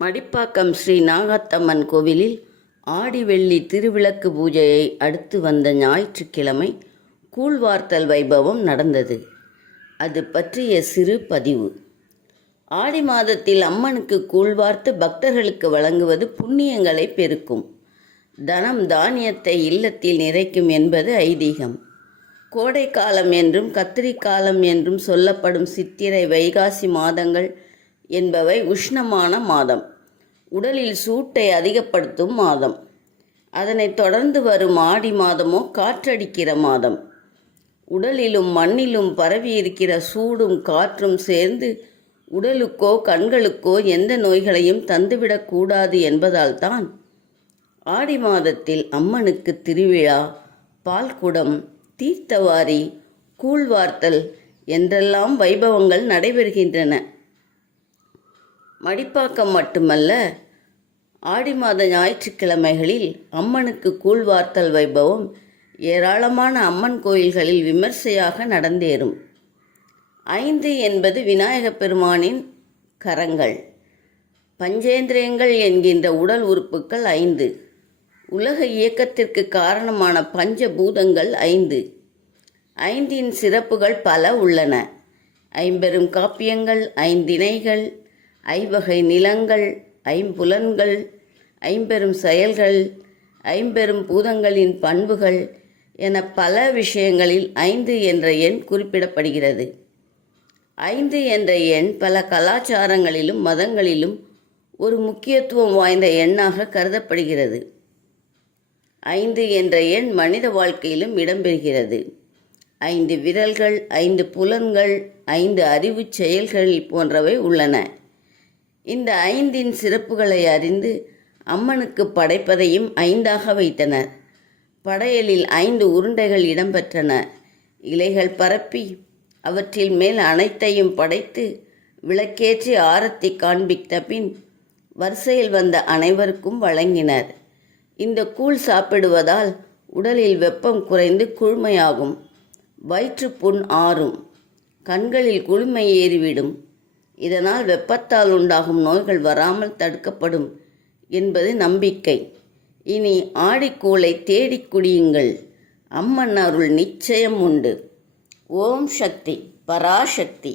மடிப்பாக்கம் ஸ்ரீ நாகாத்தம்மன் கோவிலில் ஆடி வெள்ளி திருவிளக்கு பூஜையை அடுத்து வந்த ஞாயிற்றுக்கிழமை கூழ்வார்த்தல் வைபவம் நடந்தது. அது பற்றிய சிறு பதிவு. ஆடி மாதத்தில் அம்மனுக்கு கூழ்வார்த்து பக்தர்களுக்கு வழங்குவது புண்ணியங்களை பெருக்கும், தனம் தானியத்தை இல்லத்தில் நிறைக்கும் என்பது ஐதீகம். கோடை காலம் என்றும் கத்திரி காலம் என்றும் சொல்லப்படும் சித்திரை வைகாசி மாதங்கள் என்பவை உஷ்ணமான மாதம், உடலில் சூட்டை அதிகப்படுத்தும் மாதம். அதனைத் தொடர்ந்து வரும் ஆடி மாதமோ காற்றடிக்கிற மாதம். உடலிலும் மண்ணிலும் பரவியிருக்கிற சூடும் காற்றும் சேர்ந்து உடலுக்கோ கண்களுக்கோ எந்த நோய்களையும் தந்துவிடக்கூடாது என்பதால் தான் ஆடி மாதத்தில் அம்மனுக்கு திருவிழா, பால்குடம், தீர்த்தவாரி, கூழ்வார்த்தல் என்றெல்லாம் வைபவங்கள் நடைபெறுகின்றன. மடிப்பாக்கம் மட்டுமல்ல, ஆடி மாத ஞாயிற்றுக்கிழமைகளில் அம்மனுக்கு கூழ்வார்த்தல் வைபவம் ஏராளமான அம்மன் கோயில்களில் விமர்சையாக நடந்தேறும். 5 என்பது விநாயகப் பெருமானின் கரங்கள். பஞ்சேந்திரியங்கள் என்கின்ற உடல் உறுப்புகள் 5. உலக இயக்கத்திற்கு காரணமான பஞ்சபூதங்கள் 5. 5இன் சிறப்புகள் பல உள்ளன. 50 காப்பியங்கள், 5 திணைகள், 5 வகை நிலங்கள், 5 50 செயல்கள், 50 பூதங்களின் பண்புகள் என பல விஷயங்களில் 5 என்ற எண் குறிப்பிடப்படுகிறது. 5 என்ற எண் பல கலாச்சாரங்களிலும் மதங்களிலும் ஒரு முக்கியத்துவம் வாய்ந்த எண்ணாக கருதப்படுகிறது. 5 என்ற எண் மனித வாழ்க்கையிலும் இடம்பெறுகிறது. 5 விரல்கள், 5 புலன்கள், 5 அறிவு செயல்கள் போன்றவை உள்ளன. இந்த 5இன் சிறப்புகளை அறிந்து அம்மனுக்கு படைப்பதையும் 5ஆக வைத்தனர். படையலில் 5 உருண்டைகள் இடம்பெற்றன. இலைகள் பரப்பி அவற்றில் மேல் அனைத்தையும் படைத்து விளக்கேற்றி ஆரத்தி காண்பித்த பின் வரிசையில் வந்த அனைவருக்கும் வழங்கினர். இந்த கூழ் சாப்பிடுவதால் உடலில் வெப்பம் குறைந்து குளுமையாகும், வயிற்றுப்புண் ஆறும், கண்களில் குளுமை ஏறிவிடும். இதனால் வெப்பத்தால் உண்டாகும் நோய்கள் வராமல் தடுக்கப்படும் என்பது நம்பிக்கை. இனி ஆடிக்கூழை தேடிக் குடியுங்கள், அம்மன் அருள் நிச்சயம் உண்டு. ஓம் சக்தி, பராசக்தி.